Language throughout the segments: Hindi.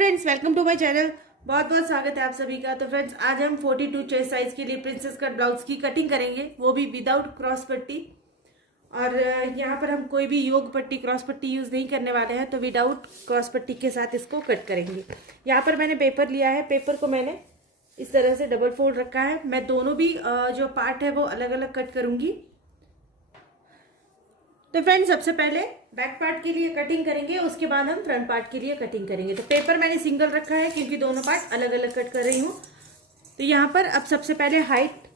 Friends, welcome to my channel. बहुत बहुत स्वागत है आप सभी का। तो फ्रेंड्स, आज हम 42 चेस्ट साइज के लिए प्रिंसेस कट ब्लाउज की कटिंग करेंगे, वो भी विदाउट क्रॉस पट्टी। और यहाँ पर हम कोई भी योग पट्टी क्रॉस पट्टी यूज़ नहीं करने वाले हैं, तो विदाउट क्रॉस पट्टी के साथ इसको कट करेंगे। यहाँ पर मैंने पेपर लिया है, पेपर को मैंने इस तरह से डबल फोल्ड रखा है। मैं दोनों भी जो पार्ट है वो अलग अलग कट करूँगी। तो फ्रेंड्स, सबसे पहले बैक पार्ट के लिए कटिंग करेंगे, उसके बाद हम फ्रंट पार्ट के लिए कटिंग करेंगे। तो पेपर मैंने सिंगल रखा है क्योंकि दोनों पार्ट अलग अलग कट कर रही हूँ। तो यहाँ पर अब सबसे पहले हाइट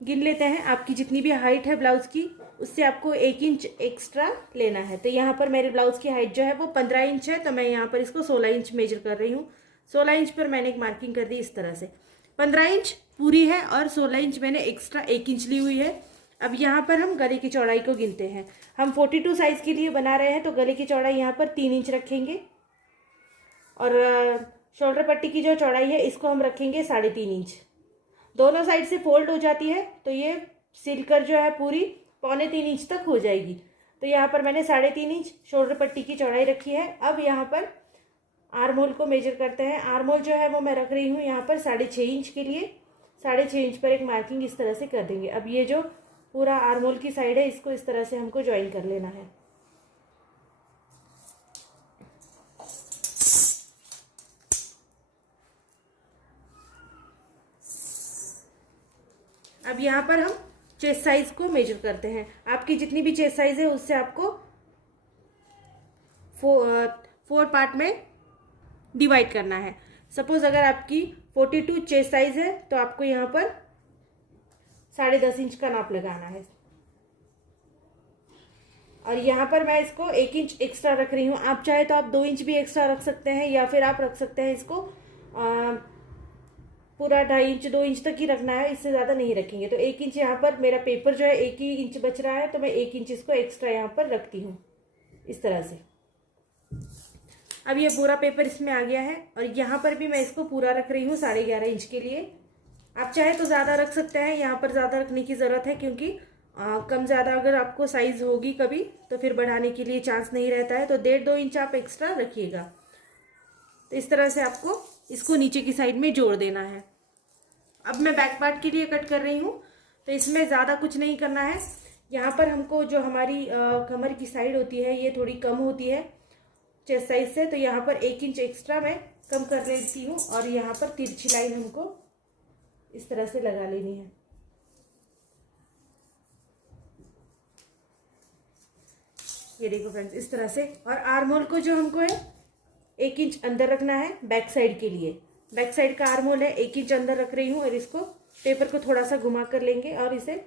गिन लेते हैं। आपकी जितनी भी हाइट है ब्लाउज की, उससे आपको 1 इंच एक्स्ट्रा लेना है। तो यहाँ पर मेरे ब्लाउज की हाइट जो है वो 15 इंच है, तो मैं यहाँ पर इसको 16 इंच मेजर कर रही हूँ। 16 इंच पर मैंने एक मार्किंग कर दी इस तरह से। 15 इंच पूरी है और 16 इंच मैंने एक्स्ट्रा 1 इंच ली हुई है। अब यहाँ पर हम गले की चौड़ाई को गिनते हैं। हम 42 साइज के लिए बना रहे हैं, तो गले की चौड़ाई यहाँ पर 3 इंच रखेंगे और शोल्डर पट्टी की जो चौड़ाई है इसको हम रखेंगे 3.5 इंच। दोनों साइड से फोल्ड हो जाती है तो ये सिलकर जो है पूरी 3.25 इंच तक हो जाएगी। तो यहाँ पर मैंने 3.5 इंच शोल्डर पट्टी की चौड़ाई रखी है। अब यहाँ पर आर्म होल को मेजर करते हैं। आर्म होल जो है वो मैं रख रही हूँ यहाँ पर 6.5 इंच के लिए। 6.5 इंच पर एक मार्किंग इस तरह से कर देंगे। अब ये जो पूरा आर्म होल की साइड है इसको इस तरह से हमको ज्वाइन कर लेना है। अब यहाँ पर हम चेस्ट साइज को मेजर करते हैं। आपकी जितनी भी चेस्ट साइज है उससे आपको 4 पार्ट में डिवाइड करना है। सपोज अगर आपकी 42 चेस्ट साइज है तो आपको यहाँ पर 10.5 इंच का नाप लगाना है। और यहाँ पर मैं इसको 1 इंच एक्स्ट्रा रख रही हूँ। आप चाहे तो आप 2 इंच भी एक्स्ट्रा रख सकते हैं, या फिर आप रख सकते हैं इसको पूरा 2.5 इंच 2 इंच तक ही रखना है, इससे ज़्यादा नहीं रखेंगे। तो 1 इंच यहाँ पर मेरा पेपर जो है 1 ही इंच बच रहा है, तो मैं 1 इंच इसको एक्स्ट्रा यहाँ पर रखती हूँ इस तरह से। अब ये पूरा पेपर इसमें आ गया है और यहाँ पर भी मैं इसको पूरा रख रही हूँ 11.5 इंच के लिए। आप चाहे तो ज़्यादा रख सकते हैं, यहाँ पर ज़्यादा रखने की ज़रूरत है क्योंकि कम ज़्यादा अगर आपको साइज़ होगी कभी तो फिर बढ़ाने के लिए चांस नहीं रहता है। तो 1.5-2 इंच आप एक्स्ट्रा रखिएगा। तो इस तरह से आपको इसको नीचे की साइड में जोड़ देना है। अब मैं बैक पार्ट के लिए कट कर रही हूँ, तो इसमें ज़्यादा कुछ नहीं करना है। यहाँ पर हमको जो हमारी कमर की साइड होती है ये थोड़ी कम होती है चेस्ट साइज से, तो यहाँ पर 1 इंच एक्स्ट्रा मैं कम कर लेती हूँ और यहाँ पर तिरछी लाइन हमको इस तरह से लगा लेनी है। ये देखो फ्रेंड्स, इस तरह से। और आर्म होल को जो हमको है 1 इंच अंदर रखना है बैक साइड के लिए। बैक साइड का आर्म होल है 1 इंच अंदर रख रही हूँ और इसको पेपर को थोड़ा सा घुमा कर लेंगे और इसे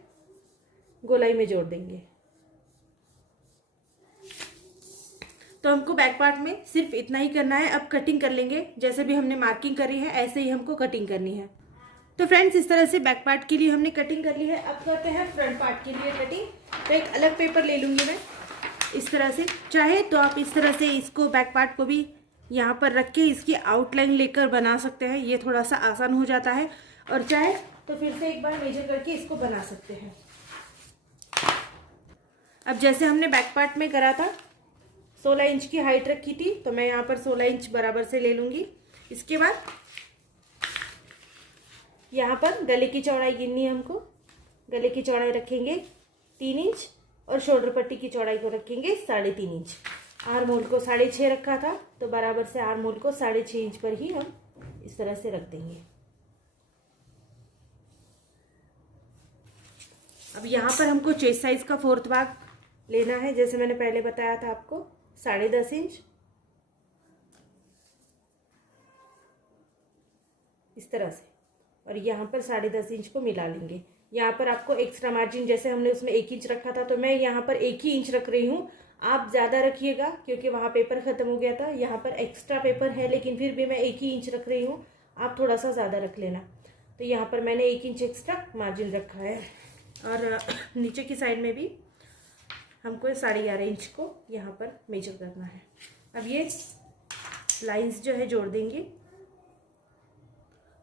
गोलाई में जोड़ देंगे। तो हमको बैक पार्ट में सिर्फ इतना ही करना है। अब कटिंग कर लेंगे, जैसे भी हमने मार्किंग करी है ऐसे ही हमको कटिंग करनी है। तो फ्रेंड्स, इस तरह से बैक पार्ट के लिए हमने कटिंग कर ली है। अब करते हैं फ्रंट पार्ट के लिए कटिंग। तो एक अलग पेपर ले लूँगी मैं इस तरह से। चाहे तो आप इस तरह से इसको बैक पार्ट को भी यहाँ पर रख के इसकी आउटलाइन लेकर बना सकते हैं, ये थोड़ा सा आसान हो जाता है। और चाहे तो फिर से एक बार मेजर करके इसको बना सकते हैं। अब जैसे हमने बैक पार्ट में करा था, 16 इंच की हाइट रखी थी, तो मैं यहाँ पर 16 इंच बराबर से ले लूँगी। इसके बाद यहाँ पर गले की चौड़ाई गिननी है हमको। गले की चौड़ाई रखेंगे 3 इंच और शोल्डर पट्टी की चौड़ाई को रखेंगे 3.5 इंच। आर्म होल को 6.5 रखा था, तो बराबर से आर्म होल को 6.5 इंच पर ही हम इस तरह से रख देंगे। अब यहाँ पर हमको चेस्ट साइज का 4th भाग लेना है, जैसे मैंने पहले बताया था आपको 10.5 इंच इस तरह से। और यहाँ पर 10.5 इंच को मिला लेंगे। यहाँ पर आपको एक्स्ट्रा मार्जिन, जैसे हमने उसमें 1 इंच रखा था, तो मैं यहाँ पर 1 ही इंच रख रही हूँ। आप ज़्यादा रखिएगा क्योंकि वहाँ पेपर ख़त्म हो गया था। यहाँ पर एक्स्ट्रा पेपर है लेकिन फिर भी मैं 1 ही इंच रख रही हूँ, आप थोड़ा सा ज़्यादा रख लेना। तो यहाँ पर मैंने 1 इंच एक्स्ट्रा मार्जिन रखा है। और नीचे की साइड में भी हमको 11.5 इंच को यहाँ पर मेजर करना है। अब ये लाइंस जो है जोड़ देंगे।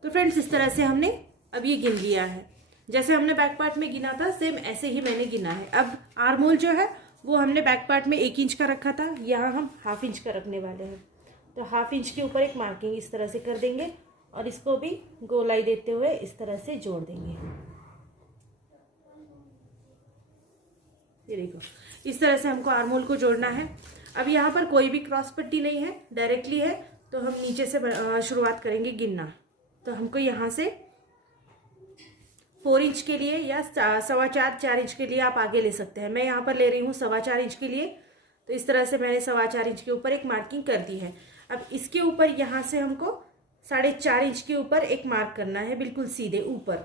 तो फ्रेंड्स, इस तरह से हमने अब ये गिन लिया है। जैसे हमने बैक पार्ट में गिना था सेम ऐसे ही मैंने गिना है। अब आर्म होल जो है वो हमने बैक पार्ट में 1 इंच का रखा था, यहाँ हम 1/2 इंच का रखने वाले हैं। तो 1/2 इंच के ऊपर एक मार्किंग इस तरह से कर देंगे और इसको भी गोलाई देते हुए इस तरह से जोड़ देंगे। ये देखो, इस तरह से हमको आर्म होल को जोड़ना है। अब यहाँ पर कोई भी क्रॉस पट्टी नहीं है, डायरेक्टली है, तो हम नीचे से शुरुआत करेंगे गिनना। तो हमको यहाँ से 4 इंच के लिए या 4.25 इंच के लिए आप आगे ले सकते हैं। मैं यहाँ पर ले रही हूँ 4.25 इंच के लिए। तो इस तरह से मैंने 4.25 इंच के ऊपर एक मार्किंग कर दी है। अब इसके ऊपर यहाँ से हमको 4.5 इंच के ऊपर एक मार्क करना है, बिल्कुल सीधे ऊपर।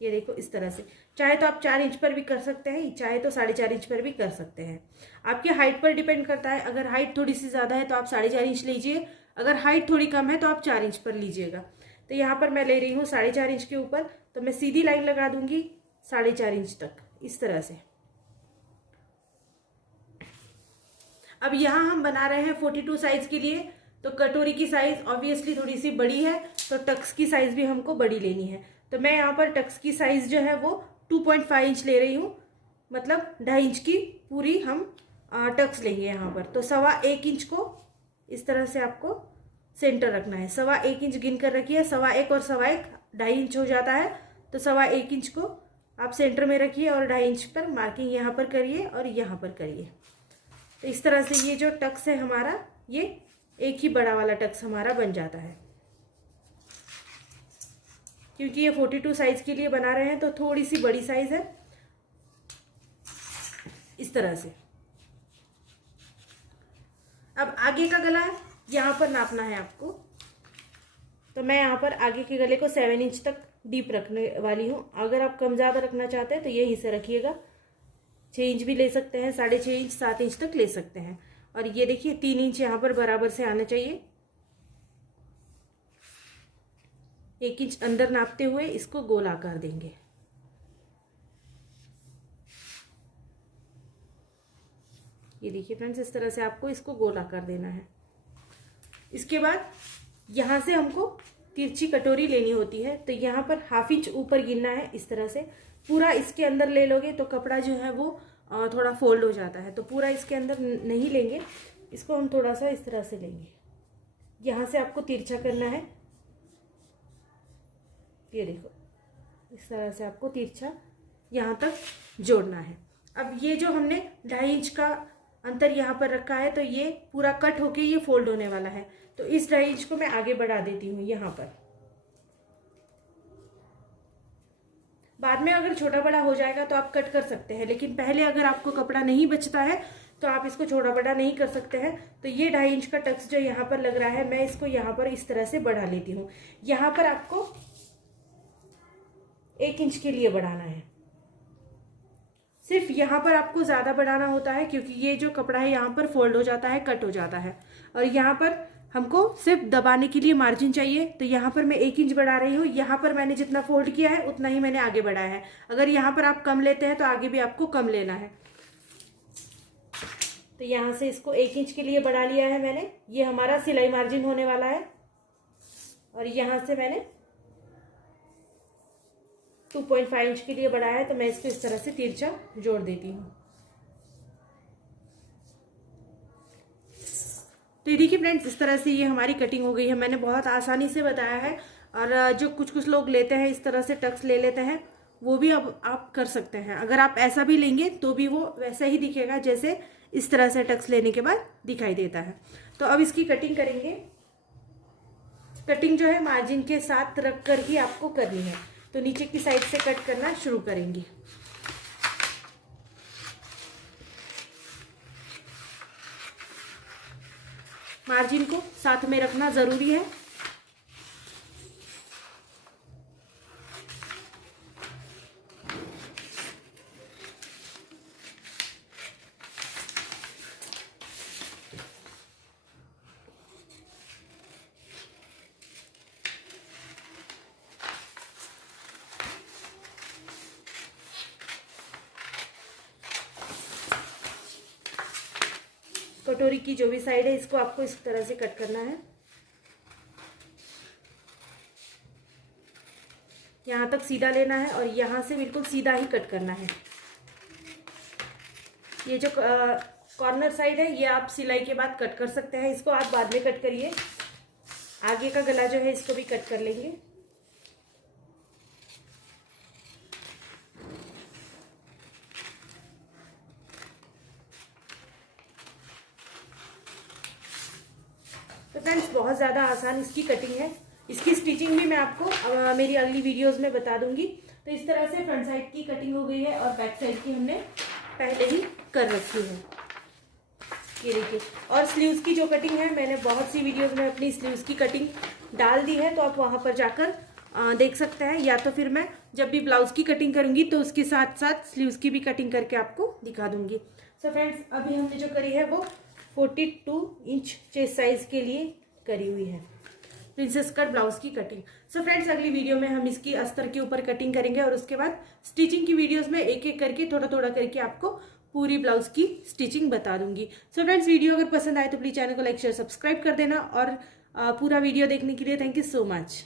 ये देखो इस तरह से, चाहे तो आप 4 इंच पर भी कर सकते हैं, चाहे तो 4.5 इंच पर भी कर सकते हैं। आपकी हाइट पर डिपेंड करता है। अगर हाइट थोड़ी सी ज़्यादा है तो आप 4.5 इंच लीजिए, अगर हाइट थोड़ी कम है तो आप 4 इंच पर लीजिएगा। तो यहाँ पर मैं ले रही हूँ 4.5 इंच के ऊपर, तो मैं सीधी लाइन लगा दूंगी 4.5 इंच तक, इस तरह से। अब यहाँ हम बना रहे हैं 42 साइज के लिए, तो कटोरी की साइज ऑब्वियसली थोड़ी सी बड़ी है, तो टक्स की साइज भी हमको बड़ी लेनी है। तो मैं यहाँ पर टक्स की साइज जो है वो 2.5 इंच ले रही हूँ, मतलब 2.5 इंच की पूरी हम टक्स लेंगे यहाँ पर। तो 1.25 इंच को इस तरह से आपको सेंटर रखना है। 1.25 इंच गिन कर रखिए, 1.25 और 1.25 2.5 इंच हो जाता है। तो 1.25 इंच को आप सेंटर में रखिए और 2.5 इंच पर मार्किंग यहाँ पर करिए और यहाँ पर करिए। तो इस तरह से ये जो टक्स है हमारा, ये एक ही बड़ा वाला टक्स हमारा बन जाता है। क्योंकि ये 42 साइज के लिए बना रहे हैं तो थोड़ी सी बड़ी साइज है, इस तरह से। अब आगे का गला यहाँ पर नापना है आपको। तो मैं यहाँ पर आगे के गले को 7 इंच तक डीप रखने वाली हूँ। अगर आप कम ज़्यादा रखना चाहते हैं तो ये हिस्से रखिएगा। 6 इंच भी ले सकते हैं, 6.5 इंच, 7 इंच तक ले सकते हैं। और ये देखिए 3 इंच यहाँ पर बराबर से आना चाहिए। 1 इंच अंदर नापते हुए इसको गोल आकार देंगे। ये देखिए फ्रेंड्स, इस तरह से आपको इसको गोल आकार देना है। इसके बाद यहाँ से हमको तिरछी कटोरी लेनी होती है। तो यहाँ पर 1/2 इंच ऊपर गिनना है, इस तरह से। पूरा इसके अंदर ले लोगे तो कपड़ा जो है वो थोड़ा फोल्ड हो जाता है, तो पूरा इसके अंदर नहीं लेंगे, इसको हम थोड़ा सा इस तरह से लेंगे। यहाँ से आपको तिरछा करना है, ये देखो इस तरह से आपको तिरछा यहाँ तक जोड़ना है। अब ये जो हमने 2.5 इंच का अंतर यहाँ पर रखा है, तो ये पूरा कट होके ये फोल्ड होने वाला है। तो इस 2.5 इंच को मैं आगे बढ़ा देती हूँ यहाँ पर। बाद में अगर छोटा बड़ा हो जाएगा तो आप कट कर सकते हैं, लेकिन पहले अगर आपको कपड़ा नहीं बचता है तो आप इसको छोटा बड़ा नहीं कर सकते हैं। तो ये 2.5 इंच का टक्स जो यहाँ पर लग रहा है, मैं इसको यहाँ पर इस तरह से बढ़ा लेती हूँ। यहाँ पर आपको 1 इंच के लिए बढ़ाना है। सिर्फ यहाँ पर आपको ज़्यादा बढ़ाना होता है क्योंकि ये जो कपड़ा है यहाँ पर फोल्ड हो जाता है, कट हो जाता है। और यहाँ पर हमको सिर्फ दबाने के लिए मार्जिन चाहिए, तो यहाँ पर मैं 1 इंच बढ़ा रही हूँ। यहाँ पर मैंने जितना फोल्ड किया है उतना ही मैंने आगे बढ़ाया है। अगर यहाँ पर आप कम लेते हैं तो आगे भी आपको कम लेना है। तो यहाँ से इसको 1 इंच के लिए बढ़ा लिया है मैंने। ये हमारा सिलाई मार्जिन होने वाला है। और यहाँ से मैंने 2.5 इंच के लिए बढ़ाया है, तो मैं इसको इस तरह से तिरछा जोड़ देती हूँ। तो ये देखिए फ्रेंड्स, इस तरह से ये हमारी कटिंग हो गई है। मैंने बहुत आसानी से बताया है। और जो कुछ लोग लेते हैं इस तरह से टक्स ले लेते हैं, वो भी अब आप कर सकते हैं। अगर आप ऐसा भी लेंगे तो भी वो वैसा ही दिखेगा जैसे इस तरह से टक्स लेने के बाद दिखाई देता है। तो अब इसकी कटिंग करेंगे। कटिंग जो है मार्जिन के साथ रख कर ही आपको करनी है। तो नीचे की साइड से कट करना शुरू करेंगे। मार्जिन को साथ में रखना जरूरी है। कटोरी की जो भी साइड है इसको आपको इस तरह से कट करना है। यहाँ तक सीधा लेना है और यहाँ से बिल्कुल सीधा ही कट करना है। ये जो कॉर्नर साइड है ये आप सिलाई के बाद कट कर सकते हैं, इसको आप बाद में कट करिए। आगे का गला जो है इसको भी कट कर लेंगे। तो फ्रेंड्स बहुत ज़्यादा आसान इसकी कटिंग है। इसकी स्टिचिंग भी मैं आपको मेरी अगली वीडियोस में बता दूंगी। तो इस तरह से फ्रंट साइड की कटिंग हो गई है और बैक साइड की हमने पहले ही कर रखी है। ये देखिए, और स्लीव्स की जो कटिंग है मैंने बहुत सी वीडियोस में अपनी स्लीव्स की कटिंग डाल दी है, तो आप वहाँ पर जाकर देख सकते हैं, या तो फिर मैं जब भी ब्लाउज की कटिंग करूँगी तो उसके साथ साथ स्लीव्स की भी कटिंग करके आपको दिखा दूंगी। सो फ्रेंड्स अभी हमने जो करी है वो 42 इंच चेस्ट साइज के लिए करी हुई है प्रिंसेस कट ब्लाउज की कटिंग। सो फ्रेंड्स अगली वीडियो में हम इसकी अस्तर के ऊपर कटिंग करेंगे और उसके बाद स्टिचिंग की वीडियोस में एक एक करके थोड़ा थोड़ा करके आपको पूरी ब्लाउज की स्टिचिंग बता दूंगी। सो फ्रेंड्स वीडियो अगर पसंद आए तो प्लीज चैनल को लाइक शेयर सब्सक्राइब कर देना, और पूरा वीडियो देखने के लिए थैंक यू सो मच।